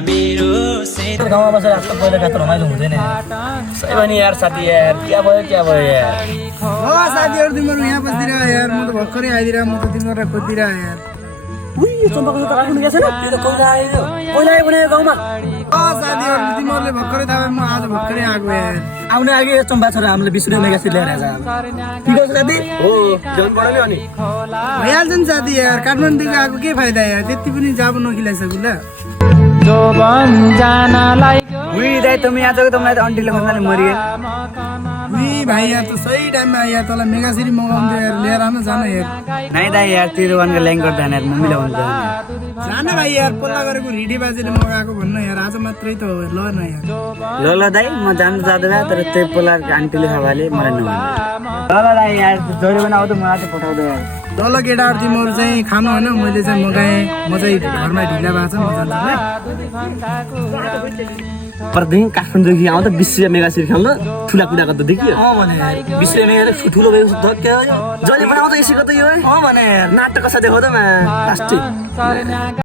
गाउँमा बसेर आजकल पहिलाका त रमाइलो हुँदैन सही भयो नि यार साथी यार क्या भयो यार साथीहरू तिमीहरू यहाँ बसिदिएर यार म त भर्खरै आइदिएर म त तिमीहरूलाई खोजिदिएर यार उही यो चम्पाको त राख्नु गएको छैन त्यो त कहिले आयो कहिले आयो भने गाउँमा साथीहरू तिमीहरूले भर्खरै थाहा म आज भर्खरै आएको यार आउने अघि चम्पा छोरा हामीले 20 रुपियाँ मेगासिट ल्याएर आएछ ठिक छ साथी हो जन पढाले अनि भइहाल्छ नि साथी यार काठमाडौँदेखि आएको के फाइदा यार त्यति पनि जाब नखिलाइसक्यो ल उही दाइ तपाईँ आज तपाईँलाई त अन्टीले खोज्नाले मरियो भाइ यार त सही टाइममा यार तँलाई मेगासिरी मगाउँदै यार लिएर आउन जान यार नाइ दाइ यार त्यो दोकानको ल्याङ गर्दैन यार मम्मीले हुन्छ जान भाइ यार पल्ला गरेको रिडी बाजेले मगाएको भन्न यार आज मात्रै त हो ल न यार ल दाइ म जानु जाँदैन तर त्यो पोला आन्टीले खबाले मलाई नभन्नु ल दाइ यार जहिले पनि आउँदा मलाई चाहिँ पठाउँदै यार ल केटाहरू तिमीहरू चाहिँ खानु होइन मैले चाहिँ मगाएँ म चाहिँ घरमा ढिला भएको छ म जान्छु परदेखि काठमाडौँदेखि आउँदा 20 रुपियाँ मेगासिट खानु ठुला कुराको त देखियो भने 20 रुपियाँ मेगासिट ठुलो भएको त के हो जहिले पनि आउँदा यसैको त यो है भने यार नाटक कसरी देखाउँदा लास्टै